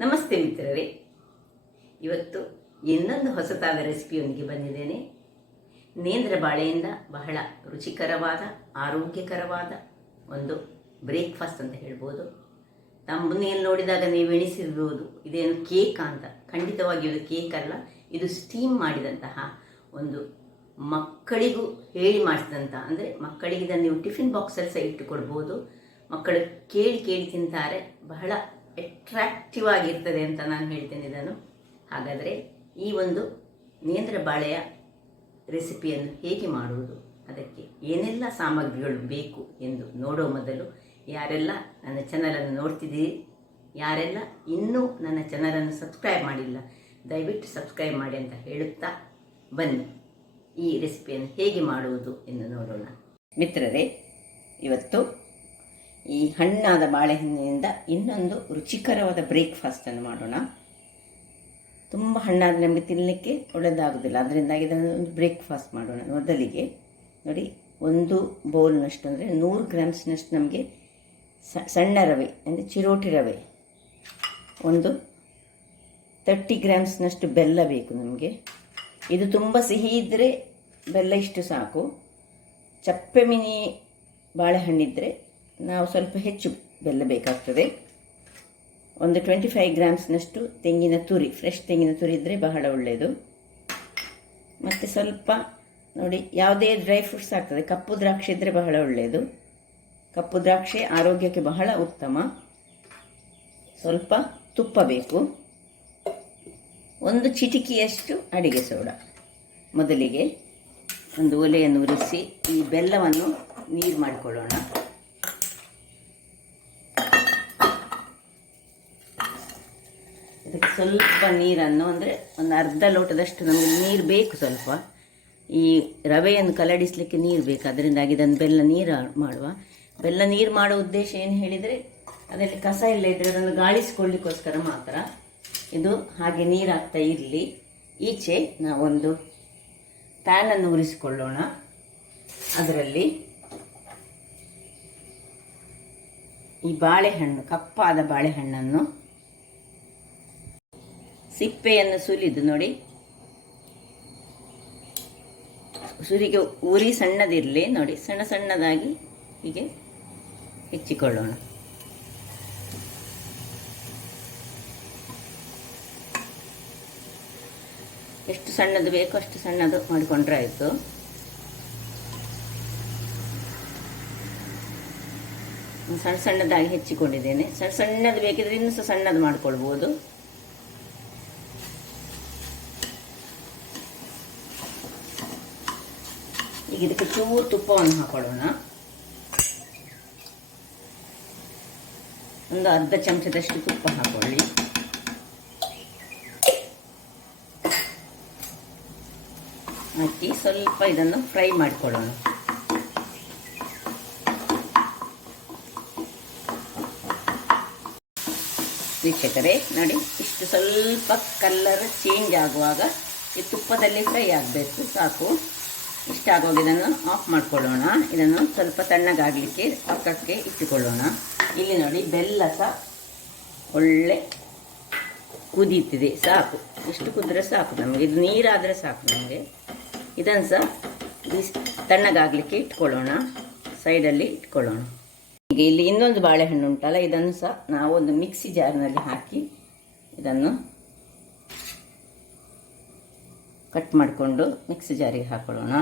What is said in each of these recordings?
ನಮಸ್ತೆ ಮಿತ್ರರೇ, ಇವತ್ತು ಇನ್ನೊಂದು ಹೊಸತಾದ ರೆಸಿಪಿಯೊಂದಿಗೆ ಬಂದಿದ್ದೇನೆ. ನೇಂದ್ರ ಬಾಳೆಯಿಂದ ಬಹಳ ರುಚಿಕರವಾದ ಆರೋಗ್ಯಕರವಾದ ಒಂದು ಬ್ರೇಕ್ಫಾಸ್ಟ್ ಅಂತ ಹೇಳ್ಬೋದು. ತಮ್ಮನೇಲಿ ನೋಡಿದಾಗ ನೀವು ಎಣಿಸಿರ್ಬೋದು ಇದೇನು ಕೇಕ್ ಅಂತ. ಖಂಡಿತವಾಗಿ ಇದು ಕೇಕ್ ಅಲ್ಲ, ಇದು ಸ್ಟೀಮ್ ಮಾಡಿದಂತಹ ಒಂದು ಮಕ್ಕಳಿಗೂ ಹೇಳಿ ಮಾಡಿಸಿದಂಥ, ಅಂದರೆ ಮಕ್ಕಳಿಗೆ ಇದನ್ನು ನೀವು ಟಿಫಿನ್ ಬಾಕ್ಸಲ್ಲಿ ಸಹ ಇಟ್ಟು ಕೊಡ್ಬೋದು. ಮಕ್ಕಳು ಕೇಳಿ ಕೇಳಿ ತಿಂತಾರೆ, ಬಹಳ ಅಟ್ರಾಕ್ಟಿವ್ ಆಗಿರ್ತದೆ ಅಂತ ನಾನು ಹೇಳ್ತೇನೆ ಇದನ್ನು. ಹಾಗಾದರೆ ಈ ಒಂದು ನೇಂದ್ರ ಬಾಳೆಯ ರೆಸಿಪಿಯನ್ನು ಹೇಗೆ ಮಾಡುವುದು, ಅದಕ್ಕೆ ಏನೆಲ್ಲ ಸಾಮಗ್ರಿಗಳು ಬೇಕು ಎಂದು ನೋಡೋ ಮೊದಲು ಯಾರೆಲ್ಲ ನನ್ನ ಚಾನಲನ್ನು ನೋಡ್ತಿದ್ದೀರಿ, ಯಾರೆಲ್ಲ ಇನ್ನೂ ನನ್ನ ಚಾನಲನ್ನು ಸಬ್ಸ್ಕ್ರೈಬ್ ಮಾಡಿಲ್ಲ, ದಯವಿಟ್ಟು ಸಬ್ಸ್ಕ್ರೈಬ್ ಮಾಡಿ ಅಂತ ಹೇಳುತ್ತಾ ಬನ್ನಿ ಈ ರೆಸಿಪಿಯನ್ನು ಹೇಗೆ ಮಾಡುವುದು ಎಂದು ನೋಡೋಣ. ಮಿತ್ರರೇ, ಇವತ್ತು ಈ ಹಣ್ಣಾದ ಬಾಳೆಹಣ್ಣಿನಿಂದ ಇನ್ನೊಂದು ರುಚಿಕರವಾದ ಬ್ರೇಕ್ಫಾಸ್ಟನ್ನು ಮಾಡೋಣ. ತುಂಬ ಹಣ್ಣಾದ ನಮಗೆ ತಿನ್ನಲಿಕ್ಕೆ ಒಳ್ಳೆಯದಾಗೋದಿಲ್ಲ, ಅದರಿಂದಾಗಿ ಇದನ್ನು ಒಂದು ಬ್ರೇಕ್ಫಾಸ್ಟ್ ಮಾಡೋಣ. ಮೊದಲಿಗೆ ನೋಡಿ, 1 ಬೌಲ್ನಷ್ಟು ಅಂದರೆ 100 ಗ್ರಾಮ್ಸ್ನಷ್ಟು ನಮಗೆ ಸಣ್ಣ ರವೆ ಅಂದರೆ ಚಿರೋಟಿ ರವೆ, ಒಂದು 30 ಗ್ರಾಮ್ಸ್ನಷ್ಟು ಬೆಲ್ಲ ಬೇಕು ನಮಗೆ. ಇದು ತುಂಬ ಸಿಹಿ ಇದ್ದರೆ ಬೆಲ್ಲ ಇಷ್ಟು ಸಾಕು. ಚಪ್ಪೆ ಮಿನಿ ಬಾಳೆಹಣ್ಣಿದ್ದರೆ ನಾವು ಸ್ವಲ್ಪ ಹೆಚ್ಚು ಬೆಲ್ಲ ಬೇಕಾಗ್ತದೆ. ಒಂದು 25 ಗ್ರಾಮ್ಸ್ನಷ್ಟು ತೆಂಗಿನ ತುರಿ, ಫ್ರೆಶ್ ತೆಂಗಿನ ತುರಿ ಇದ್ದರೆ ಬಹಳ ಒಳ್ಳೆಯದು. ಮತ್ತು ಸ್ವಲ್ಪ ನೋಡಿ, ಯಾವುದೇ ಡ್ರೈ ಫ್ರೂಟ್ಸ್ ಆಗ್ತದೆ. ಕಪ್ಪು ದ್ರಾಕ್ಷಿ ಇದ್ದರೆ ಬಹಳ ಒಳ್ಳೆಯದು. ಕಪ್ಪು ದ್ರಾಕ್ಷಿ ಆರೋಗ್ಯಕ್ಕೆ ಬಹಳ ಉತ್ತಮ. ಸ್ವಲ್ಪ ತುಪ್ಪ ಬೇಕು. ಒಂದು ಚಿಟಿಕೆಯಷ್ಟು ಅಡಿಗೆ ಸೋಡಾ. ಮೊದಲಿಗೆ ಒಂದು ಒಲೆಯನ್ನು ಉರಿಸಿ ಈ ಬೆಲ್ಲವನ್ನು ನೀರು ಮಾಡಿಕೊಳ್ಳೋಣ. ಇದಕ್ಕೆ ಸ್ವಲ್ಪ ನೀರನ್ನು, ಅಂದರೆ ಒಂದು ಅರ್ಧ ಲೋಟದಷ್ಟು ನಮಗೆ ನೀರು ಬೇಕು. ಸ್ವಲ್ಪ ಈ ರವೆಯನ್ನು ಕಲಡಿಸಲಿಕ್ಕೆ ನೀರು ಬೇಕು, ಅದರಿಂದಾಗಿ ಇದನ್ನು ಬೆಲ್ಲ ನೀರು ಮಾಡುವ. ಬೆಲ್ಲ ನೀರು ಮಾಡೋ ಉದ್ದೇಶ ಏನು ಹೇಳಿದರೆ, ಅದರಲ್ಲಿ ಕಸ ಎಲ್ಲ ಇದ್ದರೆ ಅದನ್ನು ಗಾಳಿಸಿಕೊಳ್ಳಿಕ್ಕೋಸ್ಕರ ಮಾತ್ರ. ಇದು ಹಾಗೆ ನೀರಾಗ್ತಾ ಇರಲಿ. ಈಚೆ ನಾವೊಂದು ಪ್ಯಾನನ್ನು ಉರಿಸಿಕೊಳ್ಳೋಣ. ಅದರಲ್ಲಿ ಈ ಬಾಳೆಹಣ್ಣು, ಕಪ್ಪಾದ ಬಾಳೆಹಣ್ಣನ್ನು ಸಿಪ್ಪೆಯನ್ನು ಸುಲಿದು ನೋಡಿ, ಸುರಿಗೆ ಉರಿ ಸಣ್ಣದಿರಲಿ ನೋಡಿ, ಸಣ್ಣ ಸಣ್ಣದಾಗಿ ಹೀಗೆ ಹೆಚ್ಚಿಕೊಳ್ಳೋಣ. ಎಷ್ಟು ಸಣ್ಣದು ಬೇಕೋ ಅಷ್ಟು ಸಣ್ಣದು ಮಾಡಿಕೊಂಡ್ರೆ ಆಯಿತು. ಸಣ್ಣ ಸಣ್ಣದಾಗಿ ಹೆಚ್ಚಿಕೊಂಡಿದ್ದೇನೆ. ಸಣ್ಣದು ಬೇಕಿದ್ರೆ ಇನ್ನೂ ಸಹ ಸಣ್ಣದು ಮಾಡಿಕೊಳ್ಬೋದು. ಈಗ ಇದಕ್ಕೆ ಚೂರು ತುಪ್ಪವನ್ನು ಹಾಕೊಳ್ಳೋಣ. ಒಂದು ಅರ್ಧ ಚಮಚದಷ್ಟು ತುಪ್ಪ ಹಾಕೊಳ್ಳಿ. ಹಾಕಿ ಸ್ವಲ್ಪ ಇದನ್ನು ಫ್ರೈ ಮಾಡಿಕೊಳ್ಳೋಣ. ವೀಕ್ಷಕರೇ ನೋಡಿ, ಇಷ್ಟು ಸ್ವಲ್ಪ ಕಲರ್ ಚೇಂಜ್ ಆಗುವಾಗ ಈ ತುಪ್ಪದಲ್ಲಿ ಫ್ರೈ ಆಗಬೇಕು, ಸಾಕು. ಇಷ್ಟಾಗುವಾಗ ಇದನ್ನು ಆಫ್ ಮಾಡಿಕೊಳ್ಳೋಣ. ಇದನ್ನು ಸ್ವಲ್ಪ ತಣ್ಣಗಾಗಲಿಕ್ಕೆ ಪಕ್ಕಕ್ಕೆ ಇಟ್ಟುಕೊಳ್ಳೋಣ. ಇಲ್ಲಿ ನೋಡಿ, ಬೆಲ್ಲ ಸಹ ಒಳ್ಳೆ ಕುದೀತಿದೆ, ಸಾಕು. ಇಷ್ಟು ಕುದಿದ್ರೆ ಸಾಕು ನಮಗೆ, ಇದು ನೀರಾದರೆ ಸಾಕು ನಮಗೆ. ಇದನ್ನು ಸಹ ತಣ್ಣಗಾಗಲಿಕ್ಕೆ ಇಟ್ಕೊಳ್ಳೋಣ, ಸೈಡಲ್ಲಿ ಇಟ್ಕೊಳ್ಳೋಣ. ಈಗ ಇಲ್ಲಿ ಇನ್ನೊಂದು ಬಾಳೆಹಣ್ಣು ಉಂಟಲ್ಲ, ಇದನ್ನು ಸಹ ನಾವು ಒಂದು ಮಿಕ್ಸಿ ಜಾರ್ನಲ್ಲಿ ಹಾಕಿ ಇದನ್ನು ಕಟ್ ಮಾಡಿಕೊಂಡು ಮಿಕ್ಸಿ ಜಾರಿಗೆ ಹಾಕೊಳ್ಳೋಣ.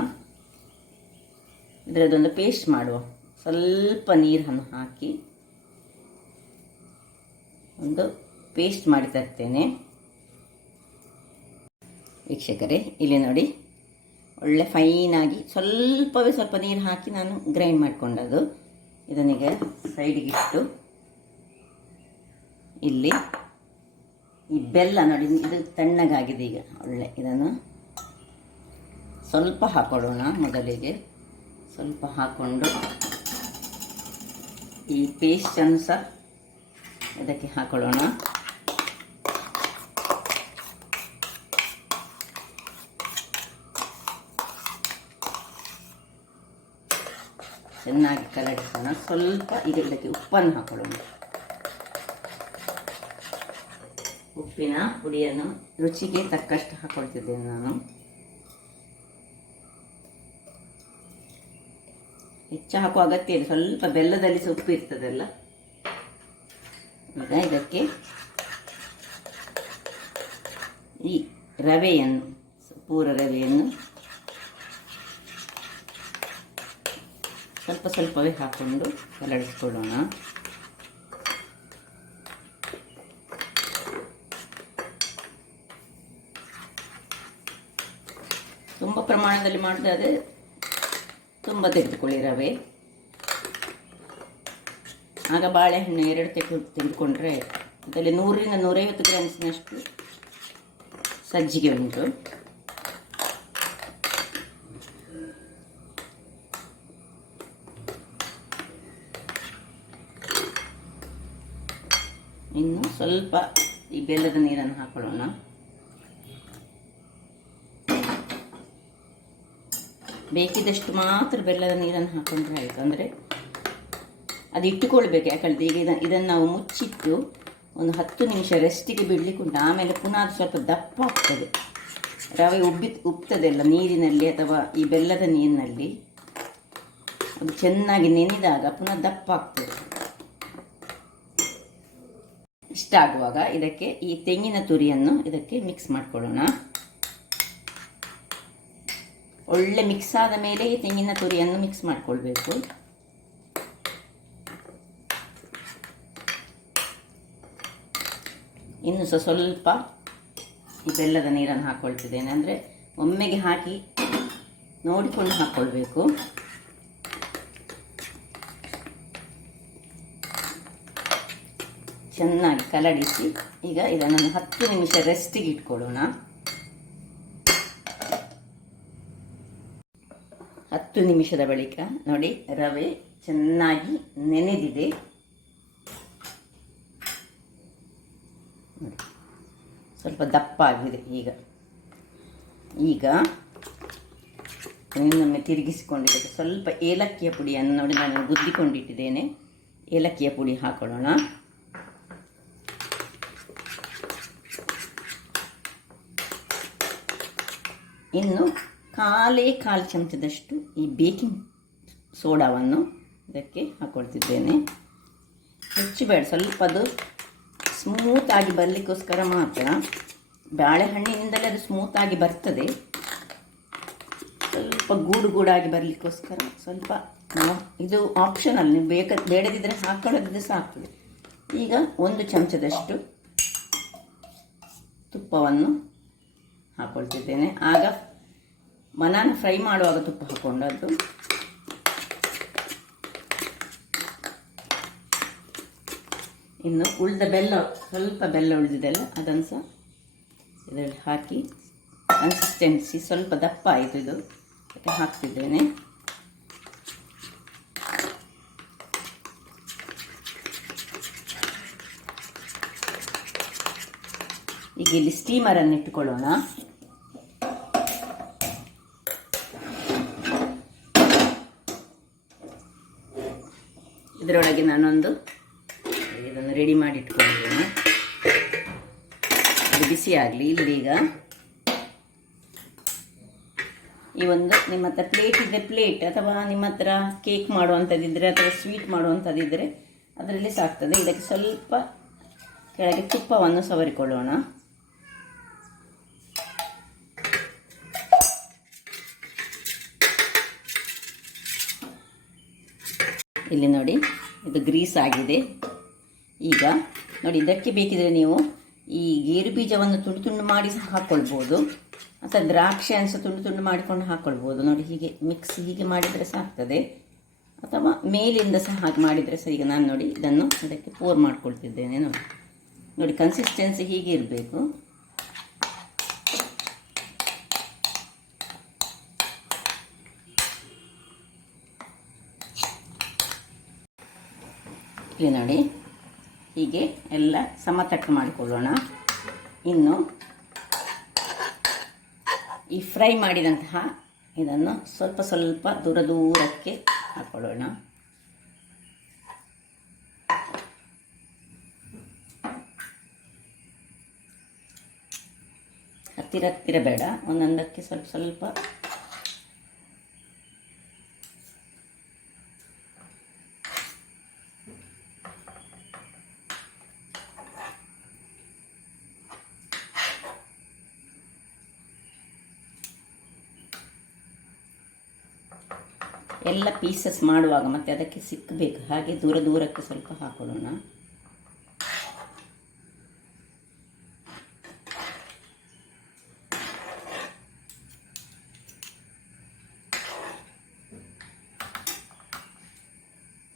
ಇದರದೊಂದು ಪೇಸ್ಟ್ ಮಾಡುವ. ಸ್ವಲ್ಪ ನೀರನ್ನು ಹಾಕಿ ಒಂದು ಪೇಸ್ಟ್ ಮಾಡಿ ತರ್ತೇನೆ. ವೀಕ್ಷಕರೇ, ಇಲ್ಲಿ ನೋಡಿ, ಒಳ್ಳೆ ಫೈನಾಗಿ ಸ್ವಲ್ಪವೇ ಸ್ವಲ್ಪ ನೀರು ಹಾಕಿ ನಾನು ಗ್ರೈಂಡ್ ಮಾಡಿಕೊಂಡದ್ದು. ಇದನ್ನೀಗ ಸೈಡಿಗಿಟ್ಟು, ಇಲ್ಲಿ ಈ ಬೆಲ್ಲ ನೋಡಿ, ಇದು ತಣ್ಣಗಾಗಿದೆ. ಈಗ ಒಳ್ಳೆ ಇದನ್ನು ಸ್ವಲ್ಪ ಹಾಕೊಳ್ಳೋಣ. ಮೊದಲಿಗೆ ಸ್ವಲ್ಪ ಹಾಕ್ಕೊಂಡು ಈ ಪೇಸ್ಟನ್ನು ಸಹ ಇದಕ್ಕೆ ಹಾಕೊಳ್ಳೋಣ. ಚೆನ್ನಾಗಿ ಕಲಡಿಸೋಣ. ಸ್ವಲ್ಪ ಈಗ ಇದಕ್ಕೆ ಉಪ್ಪನ್ನು ಹಾಕೊಳ್ಳೋಣ. ಉಪ್ಪಿನ ಪುಡಿಯನ್ನು ರುಚಿಗೆ ತಕ್ಕಷ್ಟು ಹಾಕೊಳ್ತಿದ್ದೇನೆ ನಾನು. ಹೆಚ್ಚು ಹಾಕುವ ಅಗತ್ಯ ಇಲ್ಲ, ಸ್ವಲ್ಪ ಬೆಲ್ಲದಲ್ಲಿ ಸಹ ಉಪ್ಪು ಇರ್ತದಲ್ಲ. ಈಗ ಇದಕ್ಕೆ ಈ ರವೆಯನ್ನು, ಪೂರ ರವೆಯನ್ನು ಸ್ವಲ್ಪ ಸ್ವಲ್ಪವೇ ಹಾಕ್ಕೊಂಡು ಕಲಡಿಸ್ಕೊಳ್ಳೋಣ. ತುಂಬ ಪ್ರಮಾಣದಲ್ಲಿ ಮಾಡಿದ್ರೆ ತುಂಬ ತೆಗೆದುಕೊಳ್ಳಿ ರವೆ. ಆಗ ಬಾಳೆಹಣ್ಣು 2 ತೆಗೆದುಕೊಂಡ್ರೆ ಅದರಲ್ಲಿ 100ರಿಂದ 150 ಗ್ರಾಮ್ಸ್ನಷ್ಟು ಸಜ್ಜಿಗೆ ಉಂಟು. ಇನ್ನು ಸ್ವಲ್ಪ ಈ ಬೆಲ್ಲದ ನೀರನ್ನು ಹಾಕೊಳ್ಳೋಣ. ಬೇಕಿದಷ್ಟು ಮಾತ್ರ ಬೆಲ್ಲದ ನೀರನ್ನು ಹಾಕೊಂಡ್ರೆ ಆಯಿತು. ಅಂದರೆ ಅದು ಇಟ್ಟುಕೊಳ್ಬೇಕು. ಯಾಕಂದರೆ ಈಗ ಇದನ್ನು ನಾವು ಮುಚ್ಚಿಟ್ಟು ಒಂದು 10 ನಿಮಿಷ ರೆಸ್ಟಿಗೆ ಬಿಡಲಿಕ್ಕೆ ಉಂಟು. ಆಮೇಲೆ ಪುನಃ ಅದು ಸ್ವಲ್ಪ ದಪ್ಪ ಆಗ್ತದೆ. ರವೆ ಉಬ್ತದೆಲ್ಲ ನೀರಿನಲ್ಲಿ ಅಥವಾ ಈ ಬೆಲ್ಲದ ನೀರಿನಲ್ಲಿ. ಅದು ಚೆನ್ನಾಗಿ ನೆನೆದಾಗ ಪುನಃ ದಪ್ಪ ಆಗ್ತದೆ. ಇಷ್ಟ ಆಗುವಾಗ ಇದಕ್ಕೆ ಈ ತೆಂಗಿನ ತುರಿಯನ್ನು ಇದಕ್ಕೆ ಮಿಕ್ಸ್ ಮಾಡ್ಕೊಳ್ಳೋಣ. ಒಳ್ಳೆ ಮಿಕ್ಸ್ ಆದ ಮೇಲೆ ಈ ತೆಂಗಿನ ತುರಿಯನ್ನು ಮಿಕ್ಸ್ ಮಾಡಿಕೊಳ್ಬೇಕು. ಇನ್ನು ಸ್ವಲ್ಪ ಈ ಬೆಲ್ಲದ ನೀರನ್ನು ಹಾಕ್ಕೊಳ್ತಿದ್ದೇನೆ. ಅಂದರೆ ಒಮ್ಮೆಗೆ ಹಾಕಿ ನೋಡಿಕೊಂಡು ಹಾಕ್ಕೊಳ್ಬೇಕು. ಚೆನ್ನಾಗಿ ಕಲಡಿಸಿ ಈಗ ಇದನ್ನು 10 ನಿಮಿಷ ರೆಸ್ಟಿಗೆ ಇಟ್ಕೊಳ್ಳೋಣ. 10 ನಿಮಿಷದ ಬಳಿಕ ನೋಡಿ ರವೆ ಚೆನ್ನಾಗಿ ನೆನೆದಿದೆ. ಸ್ವಲ್ಪ ದಪ್ಪ ಆಗಿದೆ. ಈಗ ಇನ್ನೊಮ್ಮೆ ತಿರುಗಿಸಿಕೊಂಡಿದ್ದೆ. ಸ್ವಲ್ಪ ಏಲಕ್ಕಿಯ ಪುಡಿಯನ್ನು ನೋಡಿ ನಾನು ಗುದ್ದಿಕೊಂಡಿಟ್ಟಿದ್ದೇನೆ. ಏಲಕ್ಕಿಯ ಪುಡಿ ಹಾಕೊಳ್ಳೋಣ. ಇನ್ನು ಕಾಲು ಚಮಚದಷ್ಟು ಈ ಬೇಕಿಂಗ್ ಸೋಡಾವನ್ನು ಇದಕ್ಕೆ ಹಾಕ್ಕೊಳ್ತಿದ್ದೇನೆ. ಹೆಚ್ಚು ಬೇಡ, ಸ್ವಲ್ಪ ಅದು ಸ್ಮೂತಾಗಿ ಬರಲಿಕ್ಕೋಸ್ಕರ ಮಾತ್ರ. ಬಾಳೆಹಣ್ಣಿನಿಂದಲೇ ಅದು ಸ್ಮೂತಾಗಿ ಬರ್ತದೆ. ಸ್ವಲ್ಪ ಗೂಡಾಗಿ ಬರಲಿಕ್ಕೋಸ್ಕರ ಸ್ವಲ್ಪ ಇದು ಆಪ್ಷನಲ್. ನೀವು ಬೇಡದಿದ್ದರೆ ಹಾಕೊಳ್ಳೋದಿದ್ರೆ ಸಾಕು. ಈಗ 1 ಚಮಚದಷ್ಟು ತುಪ್ಪವನ್ನು ಹಾಕ್ಕೊಳ್ತಿದ್ದೇನೆ. ಆಗ ಬನಾನಾ ಫ್ರೈ ಮಾಡುವಾಗ ತುಪ್ಪ ಹಾಕ್ಕೊಂಡದ್ದು. ಇನ್ನು ಉಳಿದ ಬೆಲ್ಲ, ಸ್ವಲ್ಪ ಬೆಲ್ಲ ಉಳಿದಿದೆಲ್ಲ ಅದನ್ನು ಸಹ ಇದರಲ್ಲಿ ಹಾಕಿ ಕನ್ಸಿಸ್ಟೆನ್ಸಿ ಸ್ವಲ್ಪ ದಪ್ಪ ಆಯಿತು. ಇದು ಅದಕ್ಕೆ ಹಾಕ್ತಿದ್ದೇನೆ. ಈಗ ಇಲ್ಲಿ ಸ್ಟೀಮರನ್ನು ಇಟ್ಟುಕೊಳ್ಳೋಣ. ಇದರೊಳಗೆ ನಾನೊಂದು ಇದನ್ನು ರೆಡಿ ಮಾಡಿ ಇಟ್ಕೊಂಡಿದ್ದೇನೆ. ಅದು ಬಿಸಿ ಆಗಲಿ. ಇಲ್ಲಿ ಈಗ ಈ ಒಂದು ನಿಮ್ಮ ಹತ್ರ ಪ್ಲೇಟ್ ಇದ್ದರೆ ಪ್ಲೇಟ್, ಅಥವಾ ನಿಮ್ಮ ಹತ್ರ ಕೇಕ್ ಮಾಡುವಂಥದ್ದಿದ್ದರೆ ಅಥವಾ ಸ್ವೀಟ್ ಮಾಡುವಂಥದ್ದಿದ್ದರೆ ಅದರಲ್ಲಿ ಸಾಕ್ತದೆ. ಇದಕ್ಕೆ ಸ್ವಲ್ಪ ಕೆಳಗೆ ತುಪ್ಪವನ್ನು ಸವರಿಕೊಳ್ಳೋಣ. ಇಲ್ಲಿ ನೋಡಿ ಇದು ಗ್ರೀಸ್ ಆಗಿದೆ. ಈಗ ನೋಡಿ ಇದಕ್ಕೆ ಬೇಕಿದ್ರೆ ನೀವು ಈ ಗೇರು ಬೀಜವನ್ನು ತುಂಡು ಮಾಡಿ ಸಹ ಹಾಕ್ಕೊಳ್ಬೋದು, ಅಥವಾ ದ್ರಾಕ್ಷಿ ಸಹ ತುಂಡು ಮಾಡಿಕೊಂಡು ಹಾಕ್ಕೊಳ್ಬೋದು. ನೋಡಿ ಹೀಗೆ ಮಿಕ್ಸ್ ಹೀಗೆ ಮಾಡಿದರೆ ಸಾಕ್ತದೆ, ಅಥವಾ ಮೇಲಿಂದ ಸಹ ಹಾಗೆ ಮಾಡಿದರೆ ಸಹ. ಈಗ ನಾನು ನೋಡಿ ಇದನ್ನು ಅದಕ್ಕೆ ಪೋರ್ ಮಾಡ್ಕೊಳ್ತಿದ್ದೇನೆ. ನೋಡಿ ಕನ್ಸಿಸ್ಟೆನ್ಸಿ ಹೀಗೆ ಇರಬೇಕು. ಇಲ್ಲಿ ನೋಡಿ ಹೀಗೆ ಎಲ್ಲ ಸಮತಟ್ಟು ಮಾಡಿಕೊಳ್ಳೋಣ. ಇನ್ನು ಈ ಫ್ರೈ ಮಾಡಿದಂತಹ ಇದನ್ನು ಸ್ವಲ್ಪ ದೂರಕ್ಕೆ ಹಾಕೊಳ್ಳೋಣ. ಹತ್ತಿರ ಹತ್ತಿರ ಬೇಡ, ಒಂದೊಂದಕ್ಕೆ ಸ್ವಲ್ಪ ಸ್ವಲ್ಪ ಎಲ್ಲ ಪೀಸಸ್ ಮಾಡುವಾಗ ಮತ್ತೆ ಅದಕ್ಕೆ ಸಿಕ್ಕಬೇಕು, ಹಾಗೆ ದೂರ ದೂರಕ್ಕೆ ಸ್ವಲ್ಪ ಹಾಕೊಳ್ಳೋಣ.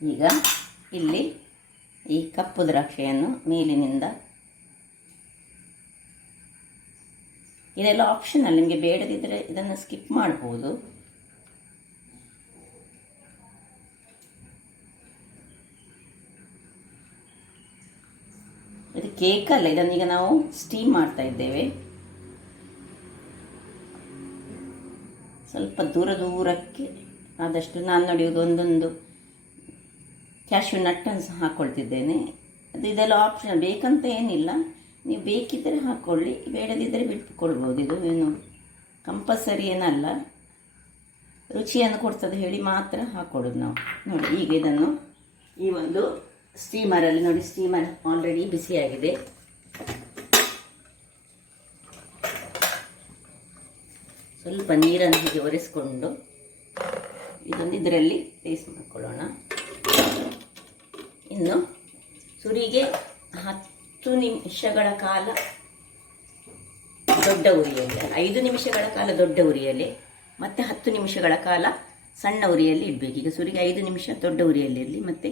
ಈಗ ಇಲ್ಲಿ ಈ ಕಪ್ಪು ದ್ರಾಕ್ಷಿಯನ್ನು ಮೇಲಿನಿಂದ, ಇದೆಲ್ಲ ಆಪ್ಷನಲ್, ನಿಮಗೆ ಬೇಡದಿದ್ದರೆ ಇದನ್ನು ಸ್ಕಿಪ್ ಮಾಡ್ಬೋದು. ಇದು ಕೇಕಲ್ಲ, ಇದನ್ನೀಗ ನಾವು ಸ್ಟೀಮ್ ಮಾಡ್ತಾ ಇದ್ದೇವೆ. ಸ್ವಲ್ಪ ದೂರ ದೂರಕ್ಕೆ ಆದಷ್ಟು ನಾನು ನೋಡಿ ಒಂದೊಂದು ಕ್ಯಾಶ್ಯೂ ನಟ್ಟನ್ನು ಸಹ ಹಾಕ್ಕೊಳ್ತಿದ್ದೇನೆ. ಇದೆಲ್ಲ ಆಪ್ಷನ್, ಬೇಕಂತ ಏನಿಲ್ಲ, ನೀವು ಬೇಕಿದ್ದರೆ ಹಾಕ್ಕೊಳ್ಳಿ, ಬೇಡದಿದ್ದರೆ ಬಿಟ್ಕೊಳ್ಬೋದು. ಇದು ಏನು ಕಂಪಲ್ಸರಿ ಏನಲ್ಲ, ರುಚಿಯನ್ನು ಕೊಡ್ತದೆ ಹೇಳಿ ಮಾತ್ರ ಹಾಕ್ಕೊಳ್ಳೋದು ನಾವು. ನೋಡಿ ಈಗ ಇದನ್ನು ಈ ಒಂದು ಸ್ಟೀಮರಲ್ಲಿ ನೋಡಿ, ಸ್ಟೀಮರ್ ಆಲ್ರೆಡಿ ಬಿಸಿಯಾಗಿದೆ. ಸ್ವಲ್ಪ ನೀರನ್ನು ಹೀಗೆ ಒರೆಸ್ಕೊಂಡು ಇದನ್ನು ಇದರಲ್ಲಿ ಟೇಸ್ಟ್ ಮಾಡ್ಕೊಳ್ಳೋಣ. ಇನ್ನು ಸುರಿಗೆ 10 ನಿಮಿಷಗಳ ಕಾಲ ದೊಡ್ಡ ಉರಿಯಲ್ಲಿ, 5 ನಿಮಿಷಗಳ ಕಾಲ ದೊಡ್ಡ ಉರಿಯಲ್ಲಿ ಮತ್ತು 10 ನಿಮಿಷಗಳ ಕಾಲ ಸಣ್ಣ ಉರಿಯಲ್ಲಿ ಇಡಬೇಕು. ಈಗ ಸುರಿಗೆ 5 ನಿಮಿಷ ದೊಡ್ಡ ಉರಿಯಲ್ಲಿ ಇರಲಿ, ಮತ್ತು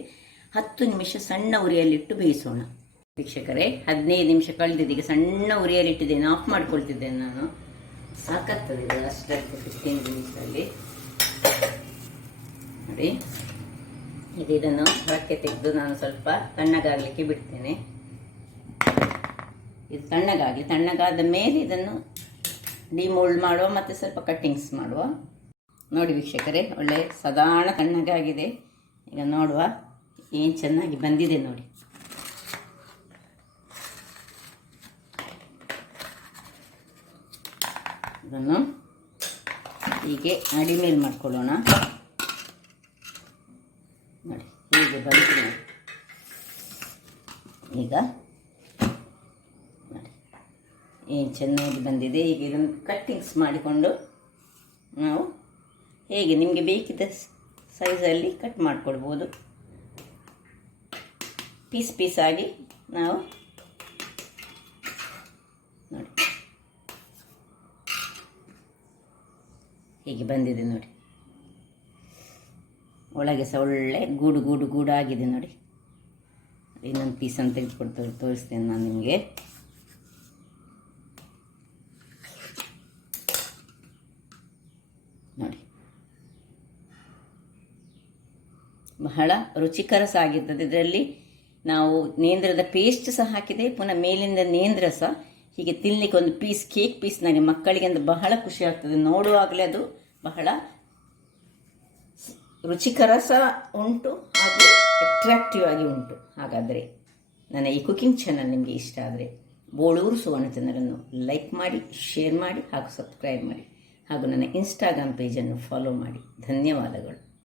10 ನಿಮಿಷ ಸಣ್ಣ ಉರಿಯಲ್ಲಿಟ್ಟು ಬೇಯಿಸೋಣ. ವೀಕ್ಷಕರೇ, 15 ನಿಮಿಷ ಕಳೆದಿದೆ. ಈಗ ಸಣ್ಣ ಉರಿಯಲ್ಲಿ ಇಟ್ಟಿದ್ದೇನೆ, ಆಫ್ ಮಾಡ್ಕೊಳ್ತಿದ್ದೇನೆ ನಾನು. ಸಾಕಾಗ್ತದೆ ಇದು ಅಷ್ಟಕ್ಕೆ 15 ನಿಮಿಷದಲ್ಲಿ. ನೋಡಿ ಈಗ ಇದನ್ನು ಹೊರಕ್ಕೆ ತೆಗೆದು ನಾನು ಸ್ವಲ್ಪ ತಣ್ಣಗಾಗಲಿಕ್ಕೆ ಬಿಡ್ತೇನೆ. ಇದು ತಣ್ಣಗಾದ ಮೇಲೆ ಇದನ್ನು ಡಿಮೋಲ್ಡ್ ಮಾಡುವ ಮತ್ತು ಸ್ವಲ್ಪ ಕಟ್ಟಿಂಗ್ಸ್ ಮಾಡುವ. ನೋಡಿ ವೀಕ್ಷಕರೇ, ಒಳ್ಳೆ ಸಾಧಾರಣ ತಣ್ಣಗಾಗಿದೆ. ಈಗ ನೋಡುವ ಏನು ಚೆನ್ನಾಗಿ ಬಂದಿದೆ ನೋಡಿ. ಇದನ್ನು ಹೀಗೆ ಅಡಿಮೇಲೆ ಮಾಡ್ಕೊಳ್ಳೋಣ. ನೋಡಿ ಹೀಗೆ ಬಂತು. ಈಗ ನೋಡಿ ಏನು ಚೆನ್ನಾಗಿ ಬಂದಿದೆ. ಈಗ ಇದನ್ನು ಕಟ್ಟಿಂಗ್ಸ್ ಮಾಡಿಕೊಂಡು ನಾವು ಹೇಗೆ ನಿಮಗೆ ಬೇಕಿದ್ದ ಸೈಜಲ್ಲಿ ಕಟ್ ಮಾಡಿಕೊಡ್ಬೋದು. ಪೀಸ್ ಆಗಿ ನಾವು ನೋಡಿ ಹೀಗೆ ಬಂದಿದೆ ನೋಡಿ. ಒಳಗೆ ಸಹ ಒಳ್ಳೆ ಗೂಡು ಆಗಿದೆ ನೋಡಿ. ಇನ್ನೊಂದು ಪೀಸನ್ನು ತೆಗೆದುಕೊಡ್ತಾ ತೋರಿಸ್ತೇನೆ ನಾನು ನಿಮಗೆ. ನೋಡಿ ಬಹಳ ರುಚಿಕರ ಸಹ ಆಗಿರ್ತದೆ. ಇದರಲ್ಲಿ ನಾವು ನೇಂದ್ರದ ಪೇಸ್ಟ್ ಸಹ ಹಾಕಿದೆ, ಪುನಃ ಮೇಲಿಂದ ನೇಂದ್ರ ಸಹ. ಹೀಗೆ ತಿನ್ನಲಿಕ್ಕೆ ಒಂದು ಪೀಸ್, ಕೇಕ್ ಪೀಸ್ ನನಗೆ ಮಕ್ಕಳಿಗೆ ಅಂತ ಬಹಳ ಖುಷಿ ಆಗ್ತದೆ. ನೋಡುವಾಗಲೇ ಅದು ಬಹಳ ರುಚಿಕರ ಸಹ ಉಂಟು ಹಾಗೂ ಅಟ್ರಾಕ್ಟಿವ್ ಆಗಿ ಉಂಟು. ಹಾಗಾದರೆ ನನ್ನ ಈ ಕುಕಿಂಗ್ ಚಾನಲ್ ನಿಮಗೆ ಇಷ್ಟ ಆದರೆ ಬೋಳೂರು ಸುವರ್ಣ ಚಾನಲನ್ನು ಲೈಕ್ ಮಾಡಿ, ಶೇರ್ ಮಾಡಿ ಹಾಗೂ ಸಬ್ಸ್ಕ್ರೈಬ್ ಮಾಡಿ, ಹಾಗೂ ನನ್ನ ಇನ್ಸ್ಟಾಗ್ರಾಮ್ ಪೇಜನ್ನು ಫಾಲೋ ಮಾಡಿ. ಧನ್ಯವಾದಗಳು.